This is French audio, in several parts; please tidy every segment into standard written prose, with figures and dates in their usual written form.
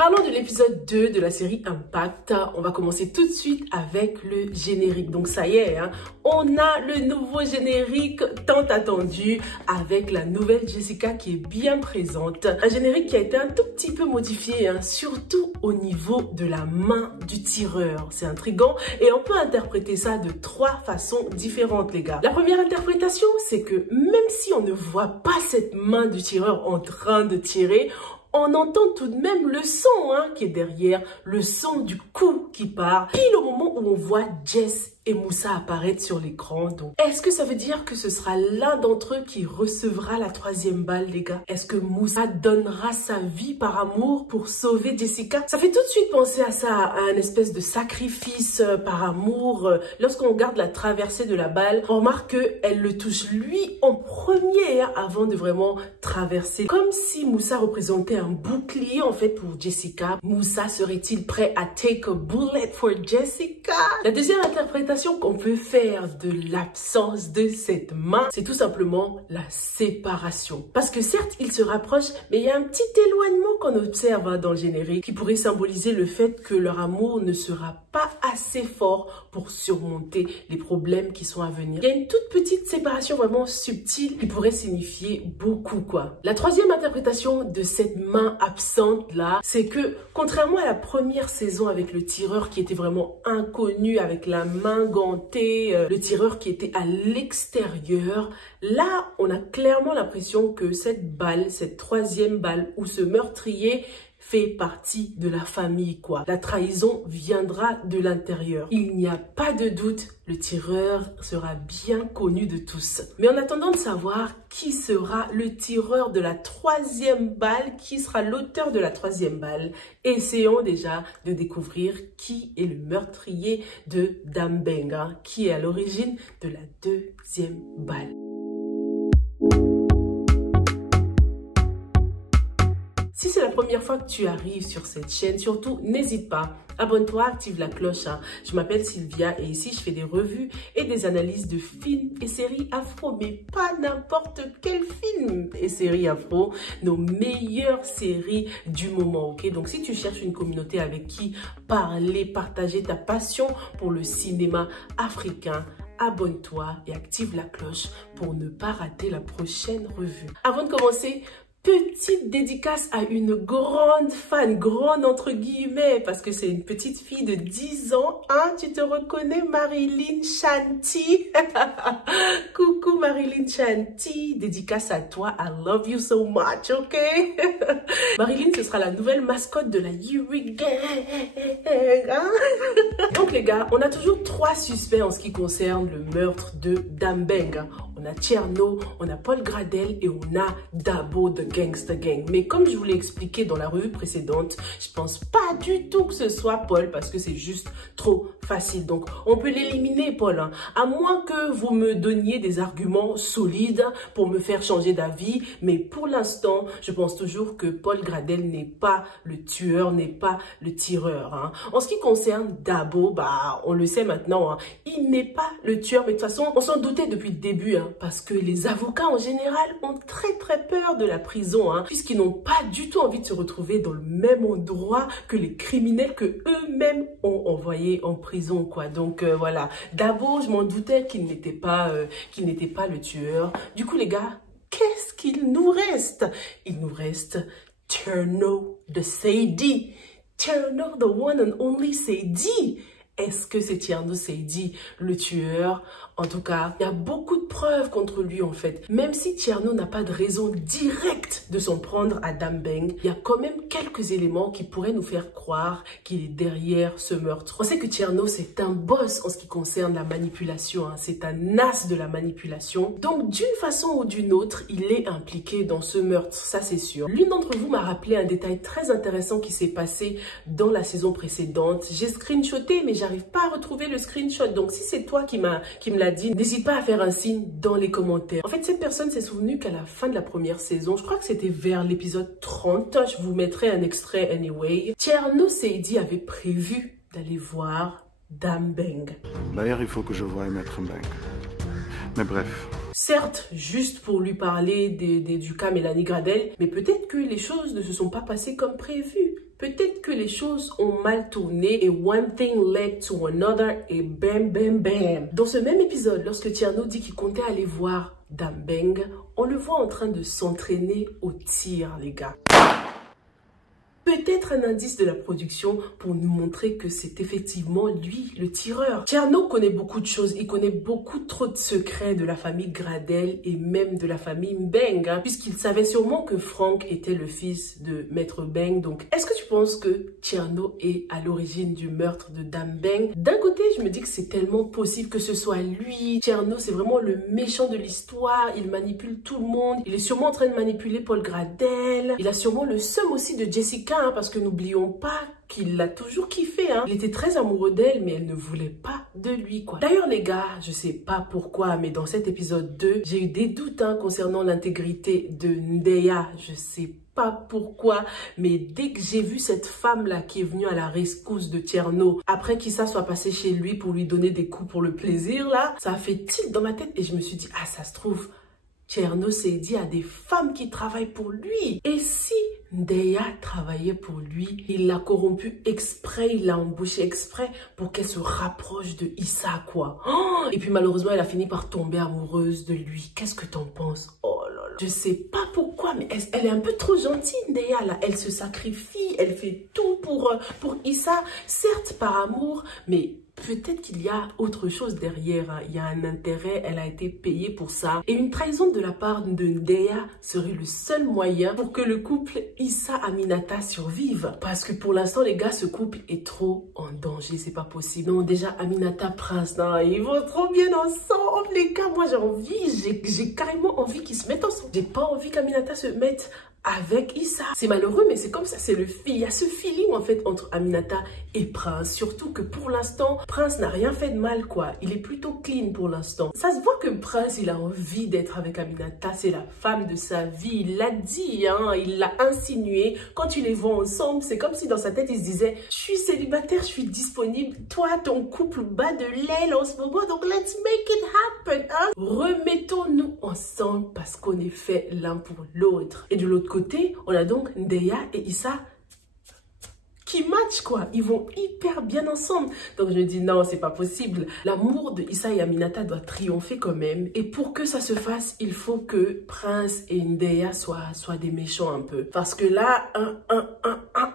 Parlons de l'épisode 2 de la série Impact. On va commencer tout de suite avec le générique. Donc ça y est, on a le nouveau générique tant attendu avec la nouvelle Jessica qui est bien présente. Un générique qui a été un tout petit peu modifié, surtout au niveau de la main du tireur. C'est intriguant et on peut interpréter ça de 3 façons différentes, les gars. La première interprétation, c'est que même si on ne voit pas cette main du tireur en train de tirer, on entend tout de même le son qui est derrière, le son du coup qui part. Pile au moment où on voit Jess et Moussa apparaître sur l'écran. Donc, est-ce que ça veut dire que ce sera l'un d'entre eux qui recevra la 3e balle, les gars? Est-ce que Moussa donnera sa vie par amour pour sauver Jessica? Ça fait tout de suite penser à ça, à un espèce de sacrifice par amour. Lorsqu'on regarde la traversée de la balle, on remarque qu'elle le touche lui en premier avant de vraiment traverser. Comme si Moussa représentait un bouclier en fait pour Jessica. Moussa serait-il prêt à take a bullet for Jessica? La deuxième interprétation qu'on peut faire de l'absence de cette main, c'est tout simplement la séparation. Parce que certes, ils se rapprochent, mais il y a un petit éloignement qu'on observe dans le générique qui pourrait symboliser le fait que leur amour ne sera pas assez fort pour surmonter les problèmes qui sont à venir. Il y a une toute petite séparation vraiment subtile qui pourrait signifier beaucoup, quoi. La troisième interprétation de cette main absente là, c'est que contrairement à la première saison avec le tireur qui était vraiment inconnu, avec la main gantée, le tireur qui était à l'extérieur, là on a clairement l'impression que cette balle, cette 3e balle ou ce meurtrier fait partie de la famille, quoi. La trahison viendra de l'intérieur. Il n'y a pas de doute, le tireur sera bien connu de tous. Mais en attendant de savoir qui sera le tireur de la 3e balle, qui sera l'auteur de la 3e balle, essayons déjà de découvrir qui est le meurtrier de Dame Beng, qui est à l'origine de la 2e balle. Si c'est la première fois que tu arrives sur cette chaîne, surtout n'hésite pas, abonne-toi, active la cloche. Je m'appelle Sylvia et ici je fais des revues et des analyses de films et séries afro, mais pas n'importe quel film et séries afro, nos meilleures séries du moment, ok? Donc si tu cherches une communauté avec qui parler, partager ta passion pour le cinéma africain, abonne-toi et active la cloche pour ne pas rater la prochaine revue. Avant de commencer, petite dédicace à une grande fan, grande entre guillemets, parce que c'est une petite fille de 10 ans. Tu te reconnais, Marilyn Shanti? Coucou Marilyn Shanti, dédicace à toi, I love you so much, ok? Marilyn, ce sera la nouvelle mascotte de la Yuri Gang. Donc les gars, on a toujours 3 suspects en ce qui concerne le meurtre de Dame Beng. On a Tcherno, on a Paul Gradel et on a Dabo de Gangsta Gang. Mais comme je vous l'ai expliqué dans la revue précédente, je pense pas du tout que ce soit Paul parce que c'est juste trop facile. Donc on peut l'éliminer, Paul, à moins que vous me donniez des arguments solides pour me faire changer d'avis. Mais pour l'instant, je pense toujours que Paul Gradel n'est pas le tueur, n'est pas le tireur. En ce qui concerne Dabo, on le sait maintenant, il n'est pas le tueur. Mais de toute façon, on s'en doutait depuis le début, parce que les avocats en général ont très peur de la prison, puisqu'ils n'ont pas du tout envie de se retrouver dans le même endroit que les criminels que eux-mêmes ont envoyés en prison, quoi. Donc voilà, Dabo, je m'en doutais qu'il n'était pas le tueur. Du coup les gars, qu'est-ce qu'il nous reste? Il nous reste Tcherno de Seydi. Tcherno, the one and only Seydi. Est-ce que c'est Tcherno Seydi le tueur? En tout cas, il y a beaucoup de preuves contre lui en fait. Même si Tcherno n'a pas de raison directe de s'en prendre à Dame Beng, il y a quand même quelques éléments qui pourraient nous faire croire qu'il est derrière ce meurtre. On sait que Tcherno, c'est un boss en ce qui concerne la manipulation. C'est un as de la manipulation. Donc, d'une façon ou d'une autre, il est impliqué dans ce meurtre. Ça, c'est sûr. L'une d'entre vous m'a rappelé un détail très intéressant qui s'est passé dans la saison précédente. J'ai screenshoté, mais j'arrive pas à retrouver le screenshot. Donc, si c'est toi qui me l'a dit, n'hésite pas à faire un signe dans les commentaires. En fait, cette personne s'est souvenue qu'à la fin de la première saison, je crois que c'était vers l'épisode 30, je vous mettrai un extrait anyway, Tcherno Seydi avait prévu d'aller voir Dame Beng. D'ailleurs, il faut que je voie Maître Beng. Mais bref. Certes, juste pour lui parler du cas Mélanie Gradel, mais peut-être que les choses ne se sont pas passées comme prévu. Peut-être les choses ont mal tourné et one thing led to another et bam bam bam. Dans ce même épisode, lorsque Tierno dit qu'il comptait aller voir Dame Beng, on le voit en train de s'entraîner au tir, les gars. Peut-être un indice de la production pour nous montrer que c'est effectivement lui, le tireur. Tierno connaît beaucoup de choses, il connaît beaucoup trop de secrets de la famille Gradel et même de la famille Beng, puisqu'il savait sûrement que Frank était le fils de Maître Beng. Donc, est-ce que tu penses que Tierno est à l'origine du meurtre de Dame Beng? D'un côté, je me dis que c'est tellement possible que ce soit lui. Tierno, c'est vraiment le méchant de l'histoire, il manipule tout le monde, il est sûrement en train de manipuler Paul Gradel, il a sûrement le seum aussi de Jessica, parce que n'oublions pas qu'il l'a toujours kiffé. Il était très amoureux d'elle, mais elle ne voulait pas de lui, quoi. D'ailleurs, les gars, je sais pas pourquoi, mais dans cet épisode 2, j'ai eu des doutes concernant l'intégrité de Ndeya. Je sais pas pourquoi, mais dès que j'ai vu cette femme-là qui est venue à la rescousse de Tierno, après qu'Issa soit passé chez lui pour lui donner des coups pour le plaisir, là, ça a fait tilt dans ma tête et je me suis dit, ah, ça se trouve, Tierno s'est dit à des femmes qui travaillent pour lui. Et si Ndeya travaillait pour lui, il l'a corrompue exprès, il l'a embauchée exprès pour qu'elle se rapproche de Issa, quoi. Oh, et puis malheureusement, elle a fini par tomber amoureuse de lui. Qu'est-ce que t'en penses? Oh là là. Je sais pas pourquoi, mais elle est un peu trop gentille, Ndeya, là. Elle se sacrifie, elle fait tout pour Issa, certes par amour, mais peut-être qu'il y a autre chose derrière, il y a un intérêt, elle a été payée pour ça. Et une trahison de la part de Ndeya serait le seul moyen pour que le couple Issa-Aminata survive. Parce que pour l'instant, les gars, ce couple est trop en danger, c'est pas possible. Non, déjà, Aminata-Prince, non, ils vont trop bien ensemble, les gars. Moi, j'ai carrément envie qu'ils se mettent ensemble. J'ai pas envie qu'Aminata se mette avec Issa. C'est malheureux, mais c'est comme ça, il y a ce feeling en fait entre Aminata et Prince, surtout que pour l'instant, Prince n'a rien fait de mal, quoi. Il est plutôt clean pour l'instant. Ça se voit que Prince, il a envie d'être avec Aminata, c'est la femme de sa vie, il l'a dit, il l'a insinué. Quand tu les vois ensemble, c'est comme si dans sa tête, il se disait, je suis célibataire, je suis disponible, toi, ton couple bat de l'aile en ce moment, donc let's make it happen, Remettons-nous ensemble parce qu'on est fait l'un pour l'autre. Et de l'autre côté, on a donc Ndeya et Issa qui matchent, quoi. Ils vont hyper bien ensemble. Donc je me dis non, c'est pas possible. L'amour de Issa et Aminata doit triompher quand même. Et pour que ça se fasse, il faut que Prince et Ndeya soient des méchants un peu. Parce que là,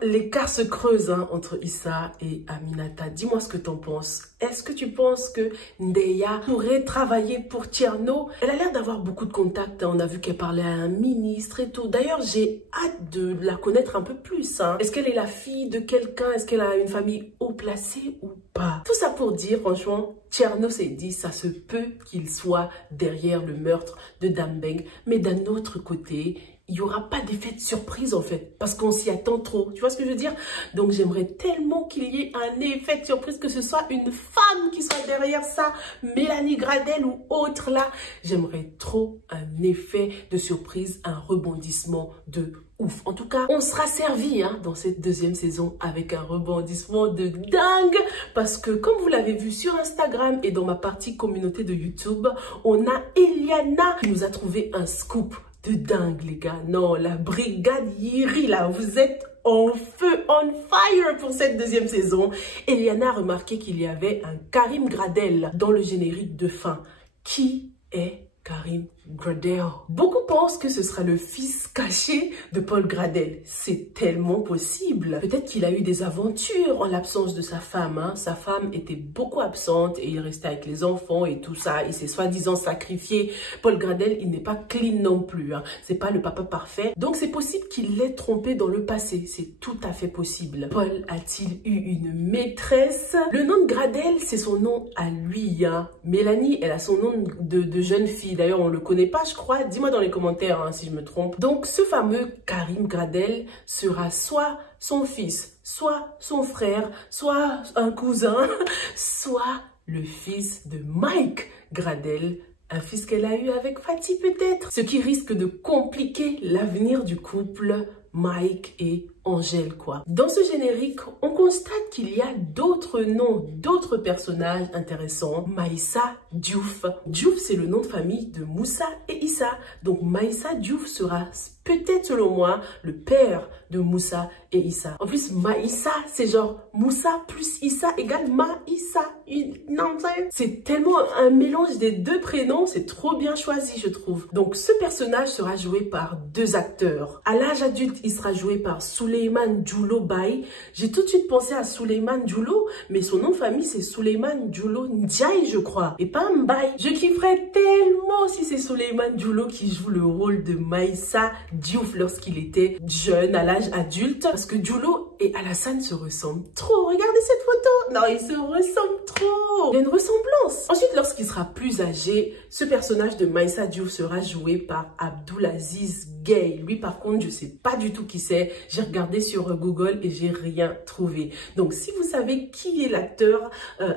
l'écart se creuse entre Issa et Aminata. Dis-moi ce que t'en penses. Est-ce que tu penses que Ndeya pourrait travailler pour Tierno? Elle a l'air d'avoir beaucoup de contacts. On a vu qu'elle parlait à un ministre et tout. D'ailleurs, j'ai hâte de la connaître un peu plus. Est-ce qu'elle est la fille de quelqu'un? Est-ce qu'elle a une famille haut placée ou pas? Tout ça pour dire, franchement, Tierno s'est dit, ça se peut qu'il soit derrière le meurtre de Dame Beng. Mais d'un autre côté, il n'y aura pas d'effet de surprise en fait, parce qu'on s'y attend trop. Tu vois ce que je veux dire? Donc j'aimerais tellement qu'il y ait un effet de surprise, que ce soit une femme qui soit derrière ça, Mélanie Gradel ou autre là. J'aimerais trop un effet de surprise, un rebondissement de ouf. En tout cas, on sera servi dans cette deuxième saison avec un rebondissement de dingue, parce que comme vous l'avez vu sur Instagram et dans ma partie communauté de YouTube, on a Eliana qui nous a trouvé un scoop de dingue, les gars. Non, la brigade Yiri, là, vous êtes en feu, on fire pour cette deuxième saison. Eliana a remarqué qu'il y avait un Karim Gradel dans le générique de fin. Qui est Karim Gradel? Beaucoup pensent que ce sera le fils caché de Paul Gradel. C'est tellement possible. Peut-être qu'il a eu des aventures en l'absence de sa femme. Sa femme était beaucoup absente et il restait avec les enfants et tout ça. Il s'est soi-disant sacrifié. Paul Gradel, il n'est pas clean non plus. C'est pas le papa parfait. Donc c'est possible qu'il l'ait trompé dans le passé. C'est tout à fait possible. Paul a-t-il eu une maîtresse? Le nom de Gradel, c'est son nom à lui. Mélanie, elle a son nom de jeune fille. D'ailleurs, on le connaît pas, je crois. Dis-moi dans les commentaires si je me trompe. Donc, ce fameux Karim Gradel sera soit son fils, soit son frère, soit un cousin, soit le fils de Mike Gradel, un fils qu'elle a eu avec Fatih peut-être. Ce qui risque de compliquer l'avenir du couple Mike et Angèle, quoi. Dans ce générique, on constate qu'il y a d'autres noms, d'autres personnages intéressants. Maïssa Diouf. Diouf, c'est le nom de famille de Moussa et Issa. Donc Maïssa Diouf sera peut-être, selon moi, le père de Moussa et Issa. En plus, Maïssa, c'est genre Moussa plus Issa égale Maïssa. Non, c'est tellement un mélange des deux prénoms, c'est trop bien choisi, je trouve. Donc, ce personnage sera joué par deux acteurs. À l'âge adulte, il sera joué par Souleymane Djoulo Baye. J'ai tout de suite pensé à Souleymane Djoulo, mais son nom de famille, c'est Souleymane Djoulo Ndiaye, je crois, et pas Mbaye. Je kifferais tellement si c'est Souleymane Djoulo qui joue le rôle de Maïssa Diouf lorsqu'il était jeune, à l'âge adulte, parce que Djoulo et Alassane se ressemblent trop. Regardez cette photo. Non, ils se ressemblent trop. Il y a une ressemblance. Ensuite, lorsqu'il sera plus âgé, ce personnage de Maïssa Diouf sera joué par Abdoulaziz Gueye. Lui, par contre, je sais pas du tout qui c'est. J'ai regardé sur Google et j'ai rien trouvé. Donc, si vous savez qui est l'acteur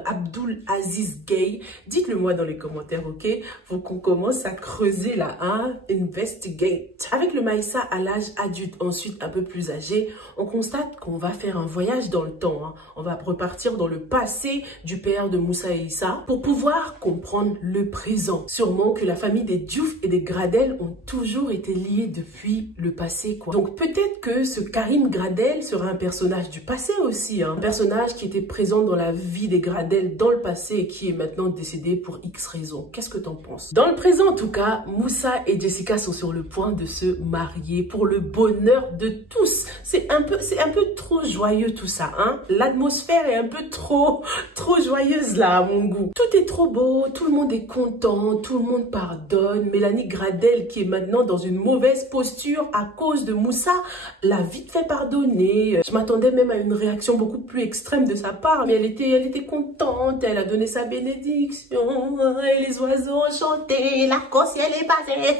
Abdoulaziz Gueye, dites-le moi dans les commentaires, ok? Faut qu'on commence à creuser là, hein? Investigate. Avec le Maïssa à l'âge adulte, ensuite un peu plus âgé, on constate qu'on va faire un voyage dans le temps. Hein. On va repartir dans le passé du père de Moussa et Issa pour pouvoir comprendre le présent. Sûrement que la famille des Diouf et des Gradel ont toujours été liés depuis le passé, quoi. Donc peut-être que ce Karim Gradel sera un personnage du passé aussi, hein. Un personnage qui était présent dans la vie des Gradel dans le passé et qui est maintenant décédé pour X raisons. Qu'est-ce que t'en penses? Dans le présent, en tout cas, Moussa et Jessica sont sur le point de se marier pour le bonheur de tous. C'est un peu trop joyeux tout ça, hein. L'atmosphère est un peu trop joyeuse là à mon goût. Tout est trop beau, tout le monde est content, tout le monde pardonne. Mélanie Gradel, qui est maintenant dans une mauvaise posture à cause de Moussa, l'a vite fait pardonner. Je m'attendais même à une réaction beaucoup plus extrême de sa part, mais elle était contente, elle a donné sa bénédiction, et les oiseaux ont chanté, l'arc-en-ciel est passé.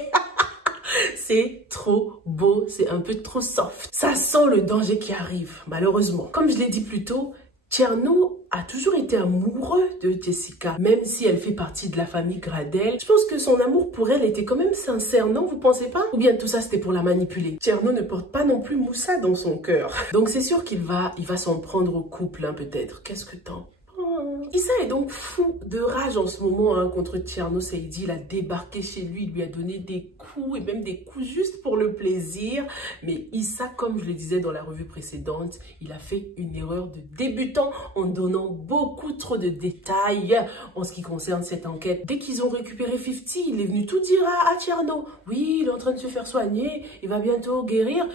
C'est trop beau, c'est un peu trop soft. Ça sent le danger qui arrive, malheureusement. Comme je l'ai dit plus tôt, Tierno a toujours été amoureux de Jessica, même si elle fait partie de la famille Gradel. Je pense que son amour pour elle était quand même sincère, non? Vous pensez pas? Ou bien tout ça c'était pour la manipuler? Tierno ne porte pas non plus Moussa dans son cœur. Donc c'est sûr qu'il va s'en prendre au couple, hein, peut-être. Qu'est-ce que t'en? Issa est donc fou de rage en ce moment, hein, contre Tierno Saïdi. Il a débarqué chez lui, il lui a donné des coups et même des coups juste pour le plaisir. Mais Issa, comme je le disais dans la revue précédente, il a fait une erreur de débutant en donnant beaucoup trop de détails en ce qui concerne cette enquête. Dès qu'ils ont récupéré 50, il est venu tout dire à Tierno. Oui, il est en train de se faire soigner, il va bientôt guérir.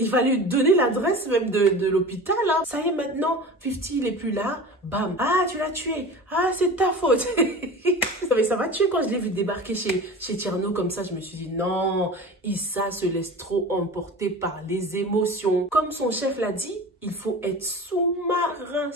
Il va lui donner l'adresse même de l'hôpital. Hein. Ça y est, maintenant, 50, il est plus là. Bam, ah tu l'as tué, ah c'est ta faute. Mais ça m'a tué quand je l'ai vu débarquer chez Tierno comme ça. Je me suis dit non, Issa se laisse trop emporter par les émotions. Comme son chef l'a dit, il faut être sous-marin,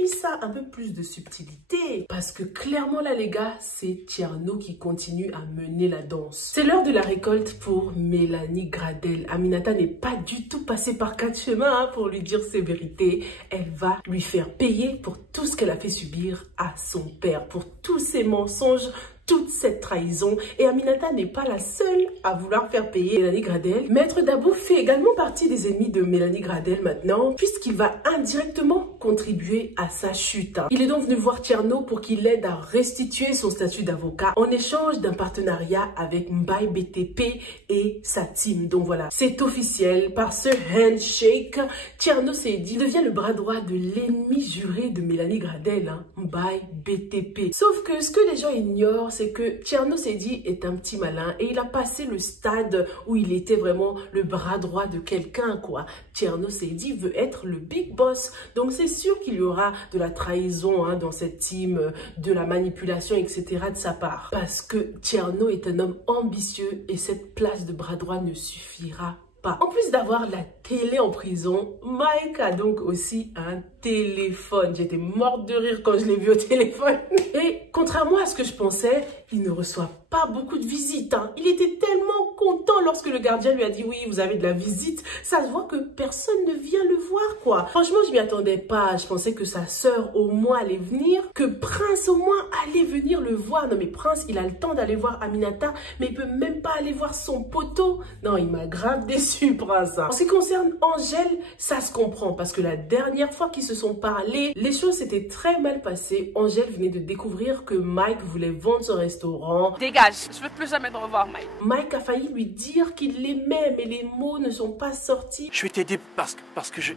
Issa, un peu plus de subtilité. Parce que clairement là les gars, c'est Tierno qui continue à mener la danse. C'est l'heure de la récolte pour Mélanie Gradel. Aminata n'est pas du tout passée par quatre chemins, hein, pour lui dire ses vérités. Elle va lui faire payer pour tout ce qu'elle a fait subir à son père, pour tous ses mensonges, toute cette trahison. Et Aminata n'est pas la seule à vouloir faire payer Mélanie Gradel. Maître Dabo fait également partie des ennemis de Mélanie Gradel maintenant, puisqu'il va indirectement contribuer à sa chute. Il est donc venu voir Tierno pour qu'il l'aide à restituer son statut d'avocat en échange d'un partenariat avec Mbaye BTP et sa team. Donc voilà, c'est officiel. Par ce handshake, Tierno Saïdi devient le bras droit de l'ennemi juré de Mélanie Gradel, hein, Mbaye BTP. Sauf que ce que les gens ignorent, c'est que Tierno Saïdi est un petit malin et il a passé le stade où il était vraiment le bras droit de quelqu'un, quoi. Tierno Saïdi veut être le big boss. Donc c'est sûr qu'il y aura de la trahison, hein, dans cette team, de la manipulation, etc. de sa part. Parce que Tierno est un homme ambitieux et cette place de bras droit ne suffira pas. En plus d'avoir la télé en prison, Mike a donc aussi un téléphone. J'étais morte de rire quand je l'ai vu au téléphone. Et contrairement à ce que je pensais, il ne reçoit pas beaucoup de visites. Hein. Il était tellement content lorsque le gardien lui a dit oui, vous avez de la visite. Ça se voit que personne ne vient le voir, quoi. Franchement, je m'y attendais pas. Je pensais que sa sœur au moins allait venir, que Prince au moins allait venir le voir. Non mais Prince, il a le temps d'aller voir Aminata, mais il peut même pas aller voir son poteau. Non, il m'a grave déçu, Prince. En ce qui concerne Angèle, ça se comprend parce que la dernière fois qu'ils se sont parlé, les choses s'étaient très mal passées. Angèle venait de découvrir que Mike voulait vendre son restaurant. Dégage, je veux plus jamais te revoir, Mike. Mike a failli lui dire qu'il l'aimait, mais les mots ne sont pas sortis. Je vais t'aider parce que je...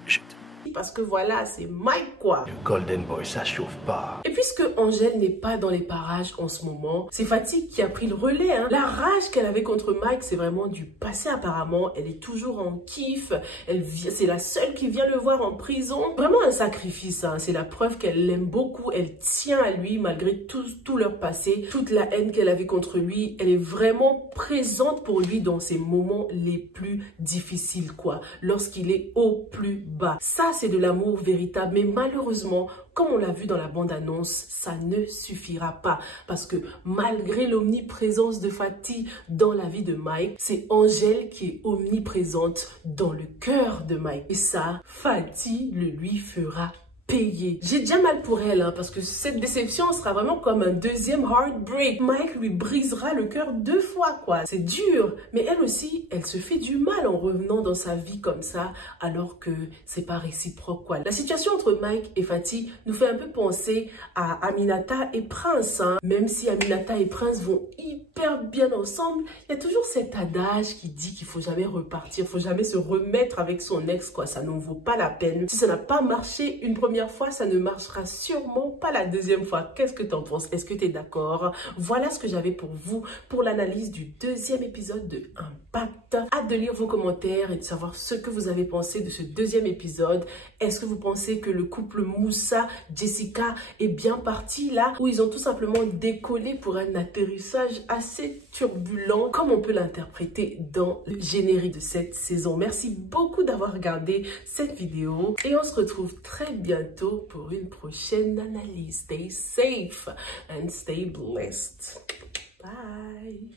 Parce que voilà, c'est Mike, quoi. Le Golden Boy, ça chauffe pas. Et puisque Angèle n'est pas dans les parages en ce moment, c'est Fatih qui a pris le relais. Hein. La rage qu'elle avait contre Mike, c'est vraiment du passé apparemment. Elle est toujours en kiff. C'est la seule qui vient le voir en prison. Vraiment un sacrifice. Hein. C'est la preuve qu'elle l'aime beaucoup. Elle tient à lui malgré tout leur passé. Toute la haine qu'elle avait contre lui. Elle est vraiment présente pour lui dans ses moments les plus difficiles, quoi. Lorsqu'il est au plus bas. Ça, c'est de l'amour véritable, mais malheureusement, comme on l'a vu dans la bande-annonce, ça ne suffira pas parce que malgré l'omniprésence de Fatih dans la vie de Mike, c'est Angèle qui est omniprésente dans le cœur de Mike. Et ça, Fatih le lui fera payer. J'ai déjà mal pour elle, hein, parce que cette déception sera vraiment comme un deuxième heartbreak. Mike lui brisera le cœur 2 fois, quoi. C'est dur, mais elle aussi, elle se fait du mal en revenant dans sa vie comme ça, alors que c'est pas réciproque, quoi. La situation entre Mike et Fatih nous fait un peu penser à Aminata et Prince, hein. Même si Aminata et Prince vont hyper bien ensemble, il y a toujours cet adage qui dit qu'il faut jamais repartir, faut jamais se remettre avec son ex, quoi. Ça n'en vaut pas la peine. Si ça n'a pas marché une première fois, ça ne marchera sûrement pas la deuxième fois. Qu'est-ce que tu en penses? Est-ce que tu es d'accord? Voilà ce que j'avais pour vous pour l'analyse du 2e épisode de Impact. Hâte de lire vos commentaires et de savoir ce que vous avez pensé de ce 2e épisode. Est-ce que vous pensez que le couple Moussa, Jessica est bien parti là, ou ils ont tout simplement décollé pour un atterrissage assez turbulent, comme on peut l'interpréter dans le générique de cette saison? Merci beaucoup d'avoir regardé cette vidéo et on se retrouve très bientôt pour une prochaine analyse. Stay safe and stay blessed. Bye.